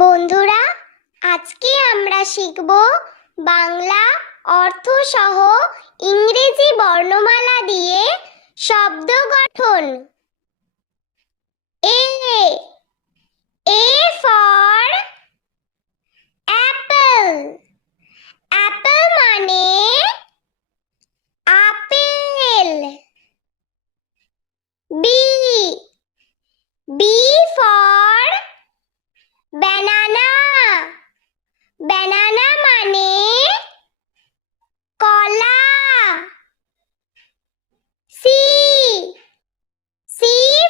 বন্ধুরা, আজকে আমরা শিখব বাংলা অর্থ সহ ইংরেজি বর্ণমালা দিয়ে শব্দ গঠন। A for apple. অ্যাপল মানে আপেল। B for banana. banana মানে কলা। সি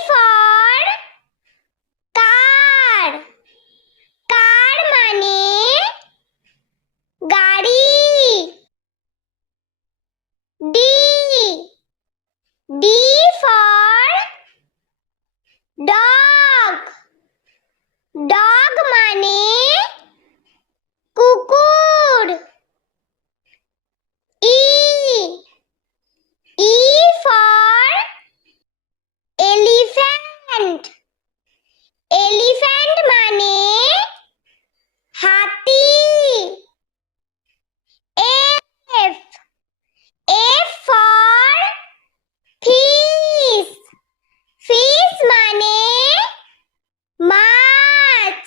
ফর কার। কার মানে গাড়ি। D for dog. ডগ মানে কুকুর। E for elephant. এলিফ্যান্ট মানে হাতি। F for fish. ফিশ মানে মাছ।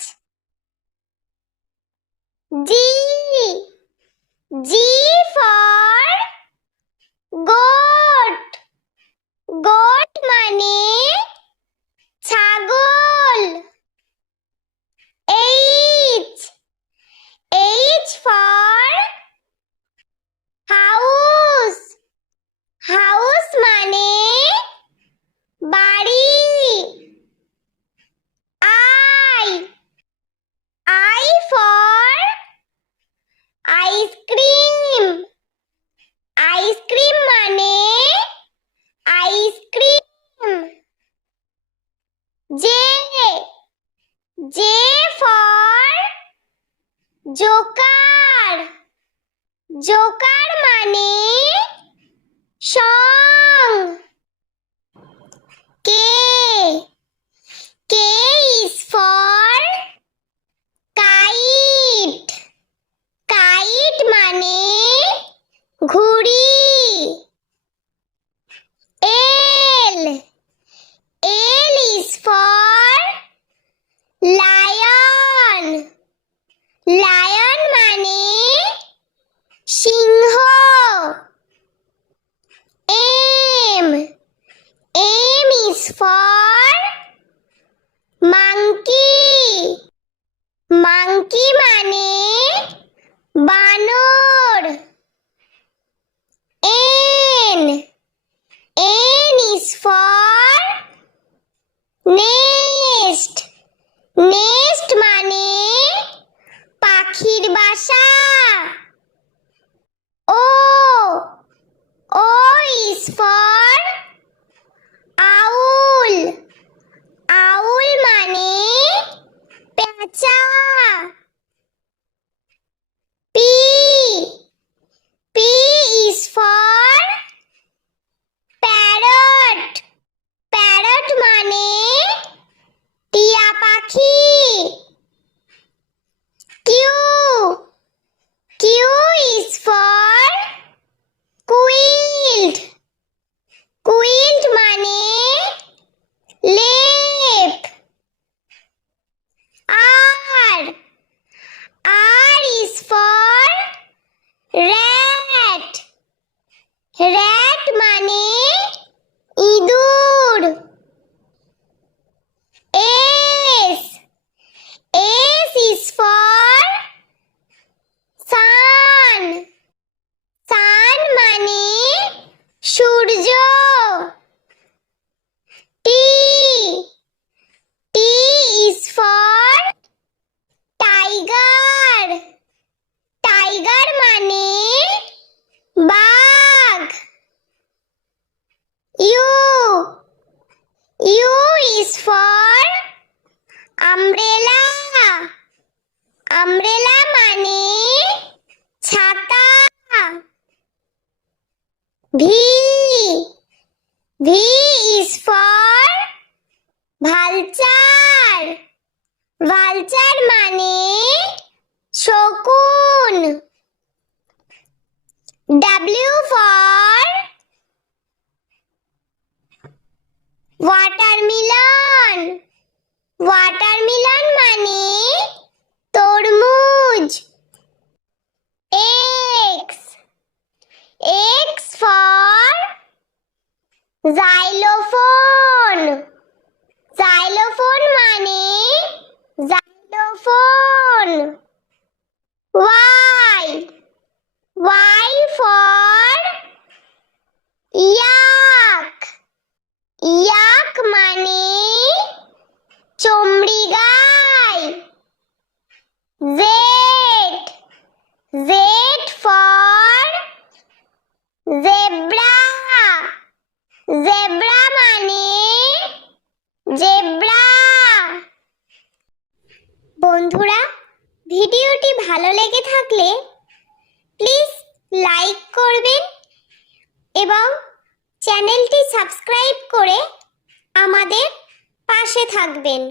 G for goat. গোট মানে ছাগল। H for house. হাউস মানে বাড়ি। I for ice cream. আইসক্রিম মানে ice cream. J for joker. Joker মানে সং। K is for kite. Kite মানে ঘুড়ি। L is for lion. Lion মানে সিংহ। M is for monkey. Monkey মানে বানর। N is for nest. Nest মানে পাখির বাসা। ও ইজ ফর আউল। আউল মানে পেঁচা। P is for parrot. Parrot মানে টিয়া পাখি। Q is for quilt. Quilt মানে লেপ। R is for rat. Rat মানে ইঁদুর। S is for sun. Sun মানে সূর্য। T is for tiger. Tiger মানে বাঘ। U is for umbrella. Umbrella মানে ছাতা। V is for vulture. Vulture মানে শকুন। W for watermelon. ওয়াটারমেলন মানে তরমুজ। X X for xylophone। xylophone মানে xylophone। Y Y for yak। yak মানে চমড়ি গাই। Z Z for zebra। zebra মানে জেব্রা। বন্ধুরা, ভিডিওটি ভালো লেগে থাকলে প্লিজ লাইক করবেন এবং চ্যানেলটি সাবস্ক্রাইব করে আমাদের পাশে থাকবেন।